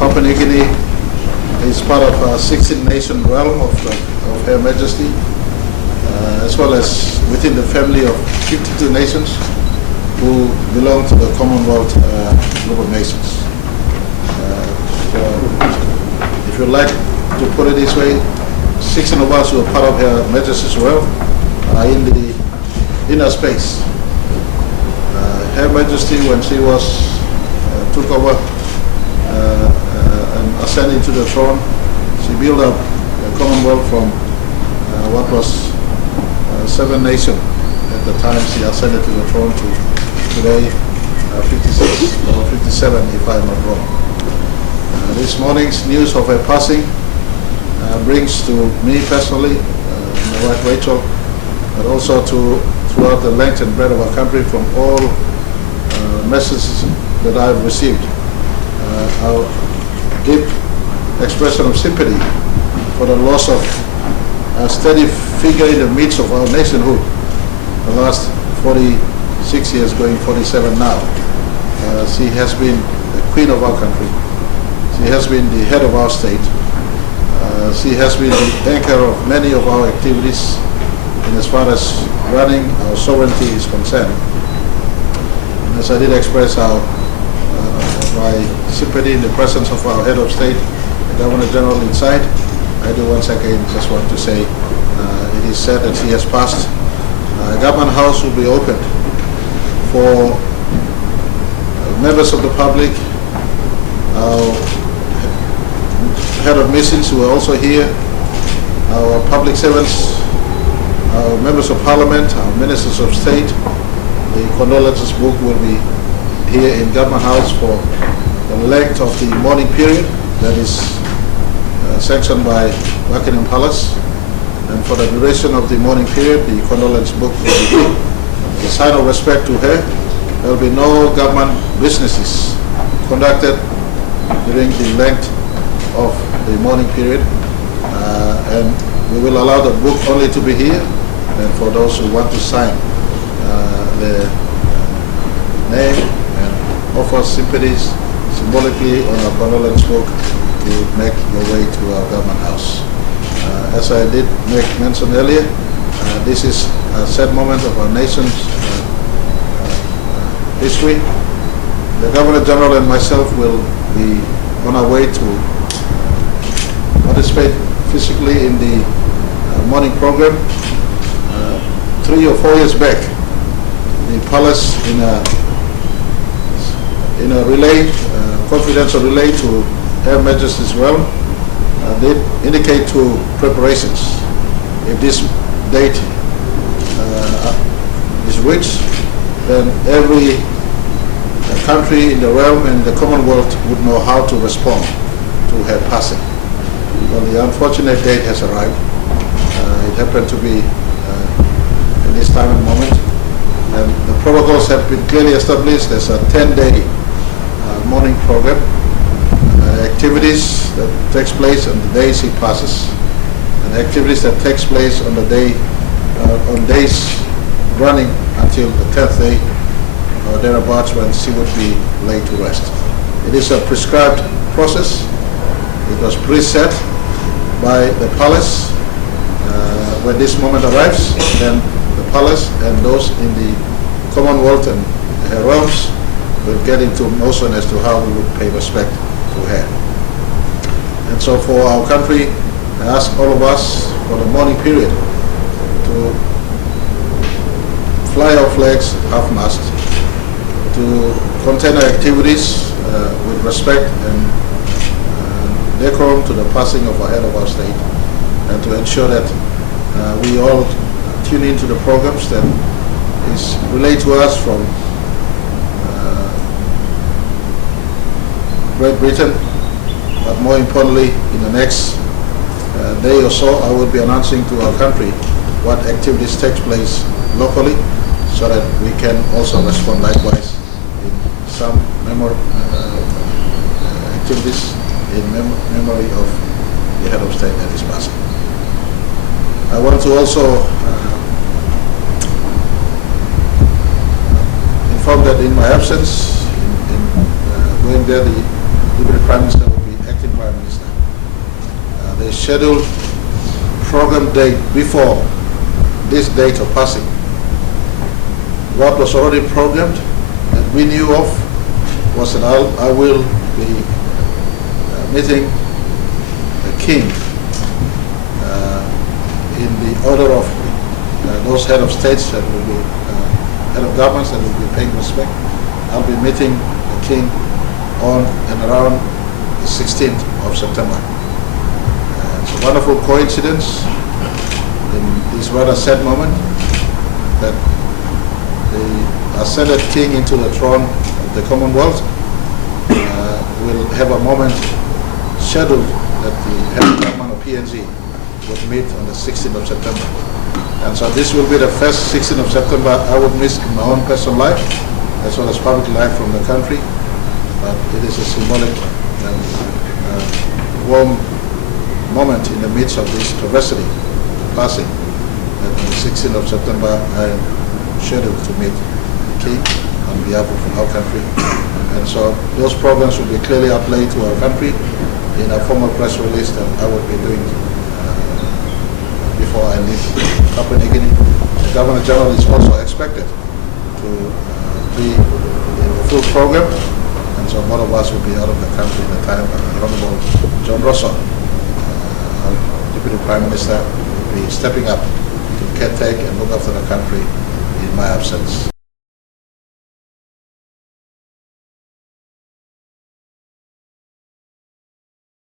Papua New Guinea is part of a 16-nation realm of Her Majesty, as well as within the family of 52 nations who belong to the Commonwealth group of nations. If you like to put it this way, 16 of us who are part of Her Majesty's realm are in the inner space. Her Majesty, when she took over and ascended to the throne, she built up the Commonwealth from what was 7 nations at the time she ascended to the throne to today 56 or 57, if I'm not wrong. This morning's news of her passing brings to me personally, my wife Rachel, but also throughout the length and breadth of our country, from all messages that I've received, our deep expression of sympathy for the loss of a steady figure in the midst of our nationhood the last 46 years, going 47 now. She has been the queen of our country. She has been the head of our state. She has been the anchor of many of our activities in as far as running our sovereignty is concerned. And as I did express my sympathy in the presence of our head of state, the Governor General inside, I do once again just want to say it is said that she has passed. Government House will be open for members of the public, our head of missions who are also here, our public servants, our members of parliament, our ministers of state. The condolences book will be here in Government House for the length of the mourning period that is sanctioned by Buckingham Palace, and for the duration of the mourning period, the condolence book will be here. A sign of respect to her. There will be no government businesses conducted during the length of the mourning period, and we will allow the book only to be here, and for those who want to sign their name and offer sympathies symbolically on our condolence book, to make your way to our Government House. As I did make mention earlier, this is a sad moment of our nation's history. The Governor General and myself will be on our way to participate physically in the morning program. 3 or 4 years back, the palace in a relay, confidential relay to Her Majesty's realm, did indicate to preparations. If this date is reached, then every country in the realm and the Commonwealth would know how to respond to her passing. Well, the unfortunate date has arrived. It happened to be in this time and moment, and the protocols have been clearly established. There's a 10-day morning program, activities that takes place on the days he passes, and activities that takes place on the day, on days running until the 10th day or thereabouts, when she would be laid to rest. It is a prescribed process. It was preset by the palace. When this moment arrives, then the palace and those in the Commonwealth and her realms will get into motion as to how we would pay respect to her. And so for our country, I ask all of us for the morning period to fly our flags half-mast, to continue activities with respect and decorum to the passing of our head of our state, and to ensure that we all tune into the programs that is relayed to us from Great Britain. But more importantly, in the next day or so, I will be announcing to our country what activities takes place locally, so that we can also respond likewise in some activities in memory of the head of state that is passing. I want to also inform that in my absence, in going there, the Deputy Prime Minister will be Prime Minister. The scheduled program date before this date of passing, what was already programmed that we knew of was that I will be meeting the King in the order of those head of states that will be head of governments that will be paying respect. I'll be meeting the King on and around the 16th of September. It's a wonderful coincidence in this rather sad moment that the ascended King into the throne of the Commonwealth will have a moment scheduled that the head of government of PNG would meet on the 16th of September. And so this will be the first 16th of September I would miss in my own personal life, as well as public life from the country. But it is a symbolic and warm moment in the midst of this travesty, the passing. And on the 16th of September, I am scheduled to meet the King on behalf of our country. And so those programs will be clearly outlaid to our country in a formal press release that I will be doing before I leave Papua New Guinea. The Governor General is also expected to be in the full program, and so one of us will be out of the country at the time. Honorable John Rosso, our Deputy Prime Minister, will be stepping up to caretake and look after the country in my absence.